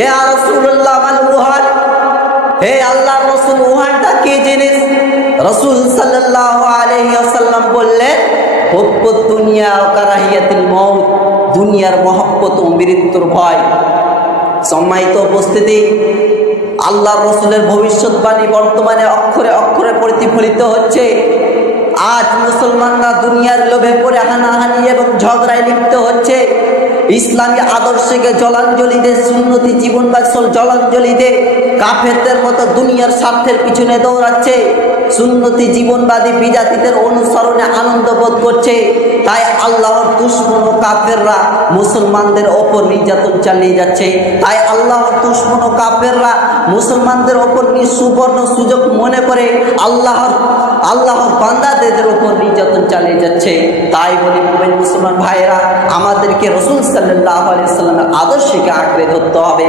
ইয়া রাসূলুল্লাহ মাল উহান, হে আল্লাহর রাসূল উহানটা কি জিনিস? রাসূল সাল্লাল্লাহু আলাইহি ওয়াসাল্লাম বললেন, হুব্বুদ দুনিয়া ওয়া কারাহিয়াতুল মাউত, দুনিয়ার মহব্বত ও মৃত্যুর ভয়। সম্মানিত উপস্থিতি, আল্লাহর রাসূলের ভবিষ্যৎবাণী বর্তমানে অক্ষরে অক্ষরে প্রতিফলিত হচ্ছে। আজ মুসলমানরা দুনিয়ার লোভে পড়ে হানাহানি এবং ঝগড়ায় লিপ্ত হচ্ছে। ইসলামী আদর্শকে জলাঞ্জলি দে, সুন্নতি জীবন বা জলাঞ্জলি দে কাফেরদের মতো দুনিয়ার স্বার্থের পিছনে দৌড়াচ্ছে, সুন্নতি জীবনবাদী বিজাতিদের অনুসরণে আনন্দ বোধ করছে। তাই আল্লাহর দুশমন ও কাফেররা মুসলমানদের ওপর নির্যাতন চালিয়ে যাচ্ছে। তাই আল্লাহর দুশমন ও কাফেররা মুসলমানদের ওপর সুবর্ণ সুযোগ মনে করে আল্লাহর বান্দাদের ওপর নির্যাতন চালিয়ে যাচ্ছে। তাই বলি মুসলমান ভাইয়েরা, আমাদেরকে রাসূল সাল্লাল্লাহু আলাইহি ওয়াসাল্লামের আদর্শকে আঁকড়ে ধরতে হবে।